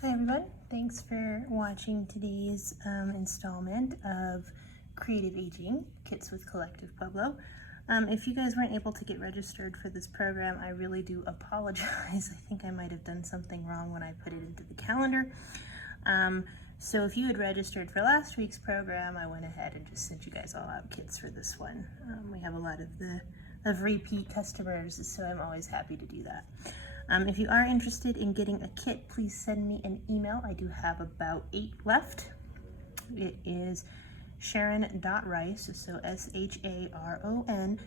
Hi everyone, thanks for watching today's installment of Creative Aging, Kits with Collective Pueblo. If you guys weren't able to get registered for this program, I really do apologize. I think I might have done something wrong when I put it into the calendar. So if you had registered for last week's program, I went ahead and just sent you guys all out kits for this one. We have a lot of repeat customers, so I'm always happy to do that. If you are interested in getting a kit, please send me an email. I do have about 8 left. It is sharon.rice, so SHARON.RICE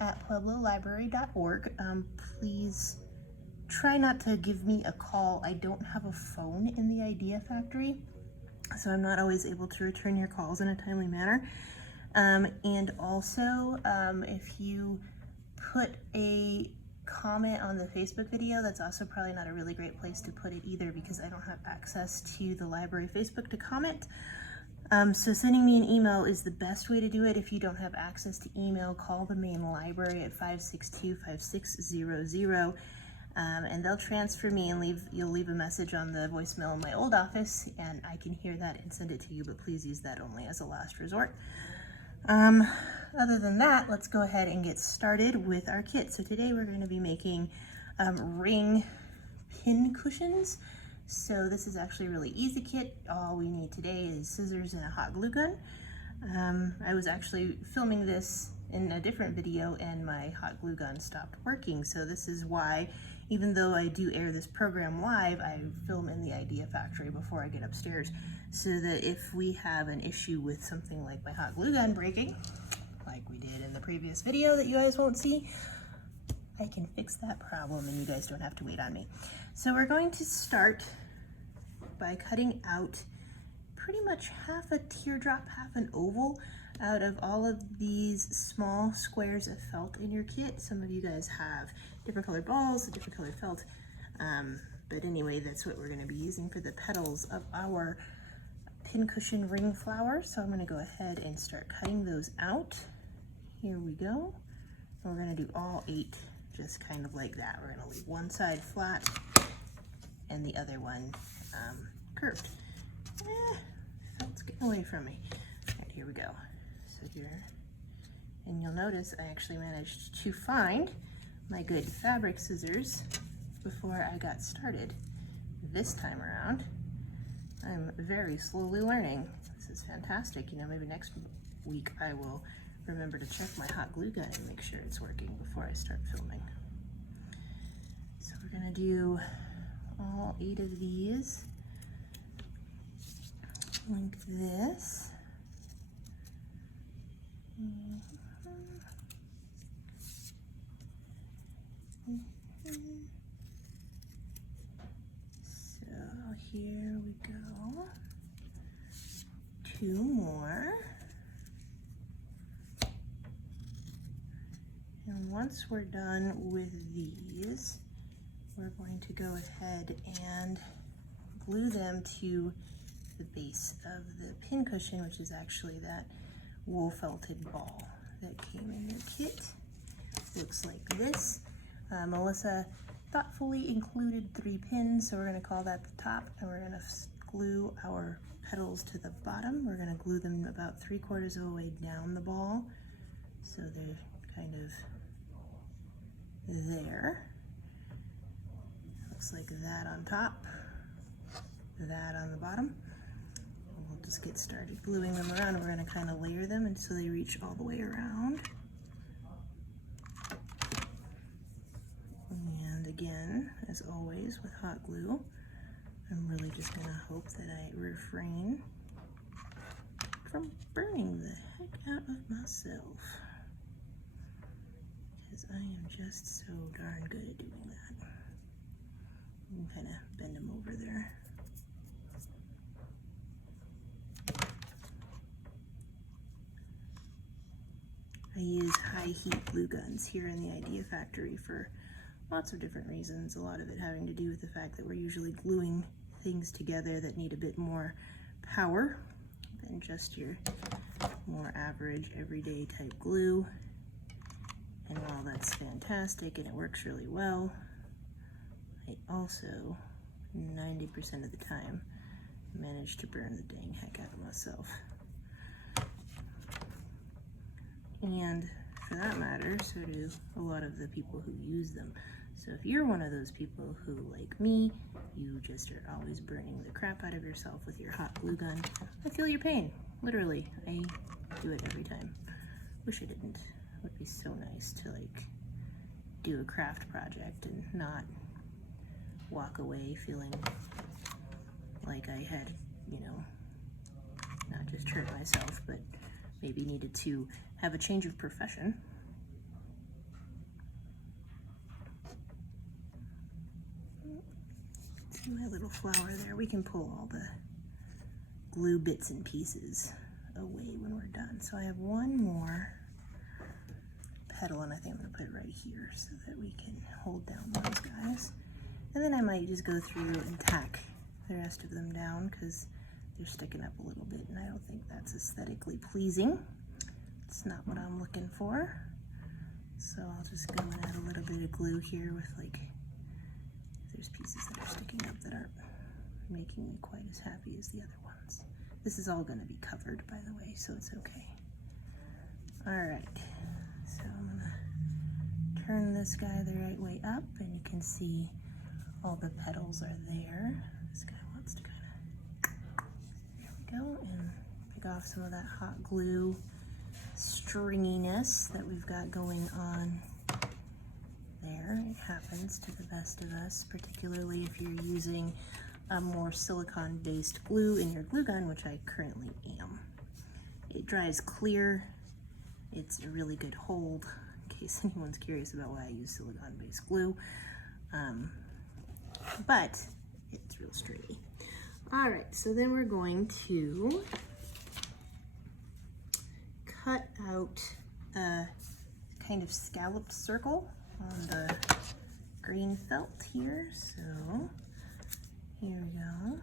@pueblolibrary.org. Please try not to give me a call. I don't have a phone in the Idea Factory, so I'm not always able to return your calls in a timely manner. And also, if you put a comment on the Facebook video, that's also probably not a really great place to put it either, because I don't have access to the library Facebook to comment. So sending me an email is the best way to do it. If you don't have access to email, call the main library at 562-5600, and they'll transfer me, and you'll leave a message on the voicemail in my old office, and I can hear that and send it to you, but please use that only as a last resort. Other than that, let's go ahead and get started with our kit. So today we're going to be making ring pin cushions. So this is actually a really easy kit. All we need today is scissors and a hot glue gun. I was actually filming this in a different video and my hot glue gun stopped working. So this is why, even though I do air this program live, I film in the Idea Factory before I get upstairs, so that if we have an issue with something like my hot glue gun breaking, like we did in the previous video that you guys won't see, I can fix that problem and you guys don't have to wait on me. So we're going to start by cutting out pretty much half a teardrop, half an oval out of all of these small squares of felt in your kit. Some of you guys have different colored balls, different colored felt, but anyway, that's what we're going to be using for the petals of our pincushion ring flower. So I'm going to go ahead and start cutting those out. Here we go. We're going to do all 8 just kind of like that. We're going to leave one side flat and the other one curved. Felt's getting away from me. All right, here we go. So here, and you'll notice I actually managed to find my good fabric scissors before I got started this time around. I'm very slowly learning. This is fantastic. You know, maybe next week I will remember to check my hot glue gun and make sure it's working before I start filming. So we're gonna do all 8 of these like this. So here we go. 2 more. And once we're done with these, we're going to go ahead and glue them to the base of the pincushion, which is actually that wool felted ball that came in your kit. Looks like this. Melissa thoughtfully included 3 pins, so we're going to call that the top, and we're going to glue our petals to the bottom. We're going to glue them about 3/4 of the way down the ball, so they're kind of there. Looks like that on top, that on the bottom. We'll just get started gluing them around. We're going to kind of layer them until they reach all the way around. And again, as always with hot glue, I'm really just going to hope that I refrain from burning the heck out of myself, because I am just so darn good at doing that. You can kind of bend them over there. I use high heat glue guns here in the Idea Factory for lots of different reasons, a lot of it having to do with the fact that we're usually gluing things together that need a bit more power than just your more average everyday type glue. And while that's fantastic and it works really well, I also 90% of the time manage to burn the dang heck out of myself. And for that matter, so do a lot of the people who use them. So if you're one of those people who, like me, you just are always burning the crap out of yourself with your hot glue gun, I feel your pain. Literally, I do it every time. Wish I didn't. It would be so nice to like do a craft project and not walk away feeling like I had, you know, not just hurt myself, but maybe needed to have a change of profession. See my little flower there? We can pull all the glue bits and pieces away when we're done. So I have one more petal, and I think I'm gonna put it right here so that we can hold down those guys. And then I might just go through and tack the rest of them down because they're sticking up a little bit, and I don't think that's aesthetically pleasing. It's not what I'm looking for. So I'll just go and add a little bit of glue here with like, there's pieces that are sticking up that aren't making me quite as happy as the other ones. This is all gonna be covered, by the way, so it's okay. All right, so I'm gonna turn this guy the right way up, and you can see all the petals are there. This guy wants to kind of, there we go, and pick off some of that hot glue stringiness that we've got going on there. It happens to the best of us, particularly if you're using a more silicone-based glue in your glue gun, which I currently am. It dries clear. It's a really good hold, in case anyone's curious about why I use silicone-based glue. But it's real stringy. All right, so then we're going to cut out a kind of scalloped circle on the green felt here. So here we go.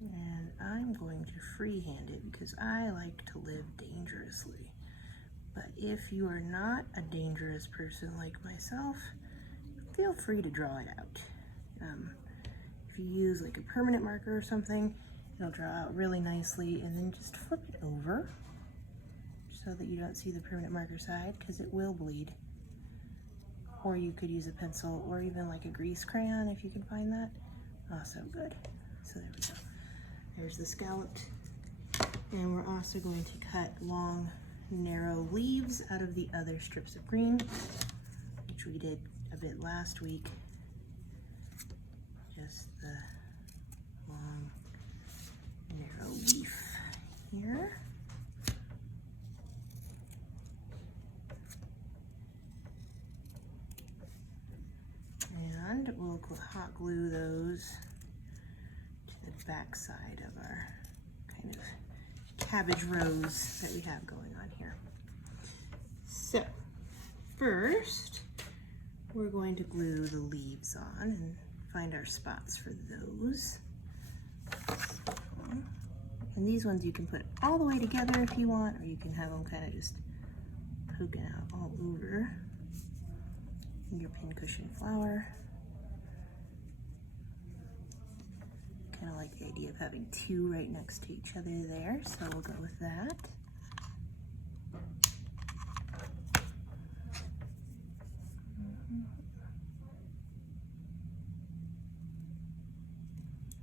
And I'm going to freehand it because I like to live dangerously. But if you are not a dangerous person like myself, feel free to draw it out. If you use like a permanent marker or something, it'll draw out really nicely, and then just flip it over so that you don't see the permanent marker side, because it will bleed. Or you could use a pencil or even like a grease crayon if you can find that. Also good. So there we go. There's the scalloped. And we're also going to cut long, narrow leaves out of the other strips of green, which we did a bit last week. Just the long, narrow leaf here. And we'll hot glue those to the back side of our kind of cabbage rows that we have going on here. So first, we're going to glue the leaves on and find our spots for those. And these ones you can put all the way together if you want, or you can have them kind of just poking out all over your pincushion flower. Kind of like the idea of having two right next to each other there, so we'll go with that.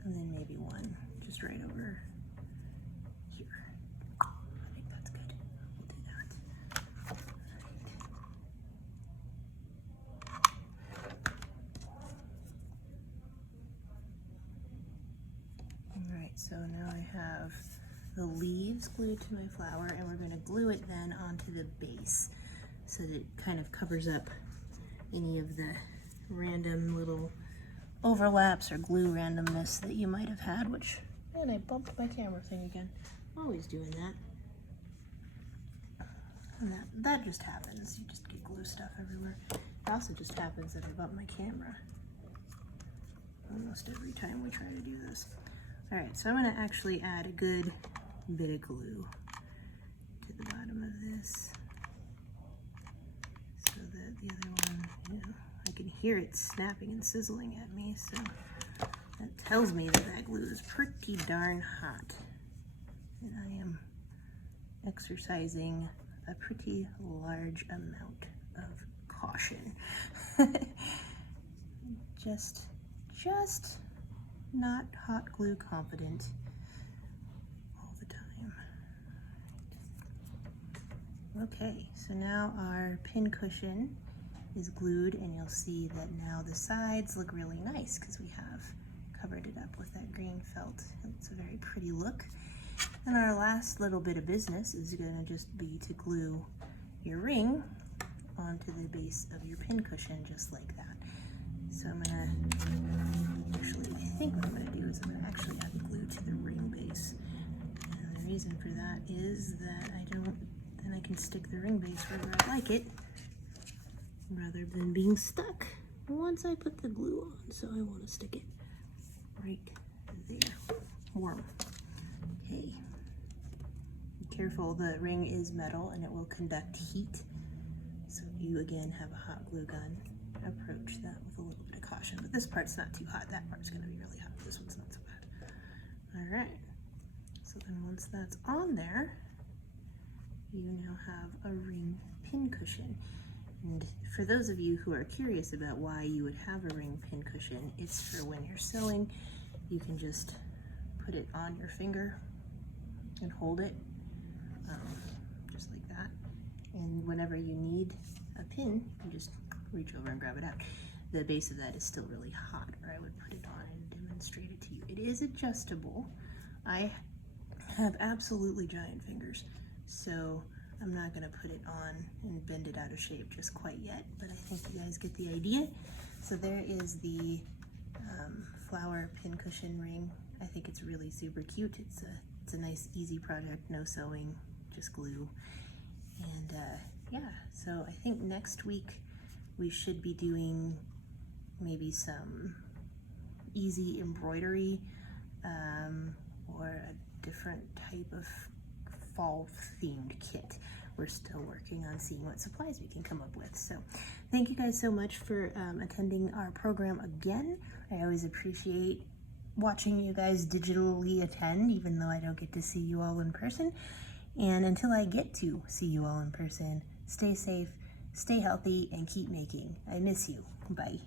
And then maybe one just right over here. I think that's good. We'll do that. All right, so now I have the leaves glued to my flower, and we're going to glue it then onto the base so that it kind of covers up any of the random little overlaps or glue randomness that you might have had, which, man, I bumped my camera thing again. Always doing that. And that just happens. You just get glue stuff everywhere. It also just happens that I bump my camera almost every time we try to do this. All right, so I'm gonna actually add a good bit of glue to the bottom of this so that the other one, you know, I can hear it snapping and sizzling at me, so that tells me that that glue is pretty darn hot. And I am exercising a pretty large amount of caution. just not hot glue confident all the time. Okay, so now our pincushion is glued, and you'll see that now the sides look really nice because we have covered it up with that green felt. It's a very pretty look. And our last little bit of business is going to just be to glue your ring onto the base of your pincushion just like that. So I'm going to, actually I think what I'm going to do is I'm going to actually add the glue to the ring base. And the reason for that is that then I can stick the ring base wherever I like it, rather than being stuck once I put the glue on. So I want to stick it right there. Warm. Okay. Be careful, the ring is metal and it will conduct heat. So if you again have a hot glue gun, approach that with a little bit of caution. But this part's not too hot. That part's going to be really hot. This one's not so bad. All right. So then once that's on there, you now have a ring pincushion. And for those of you who are curious about why you would have a ring pincushion, it's for when you're sewing. You can just put it on your finger and hold it just like that. And whenever you need a pin, you just reach over and grab it out. The base of that is still really hot, or I would put it on and demonstrate it to you. It is adjustable. I have absolutely giant fingers, so I'm not going to put it on and bend it out of shape just quite yet, but I think you guys get the idea. So there is the flower pincushion ring. I think it's really super cute. It's a nice, easy project, no sewing, just glue. And yeah, so I think next week we should be doing maybe some easy embroidery or a different type of fall themed kit. We're still working on seeing what supplies we can come up with. So thank you guys so much for attending our program again. I always appreciate watching you guys digitally attend, even though I don't get to see you all in person. And until I get to see you all in person, stay safe, stay healthy, and keep making. I miss you. Bye.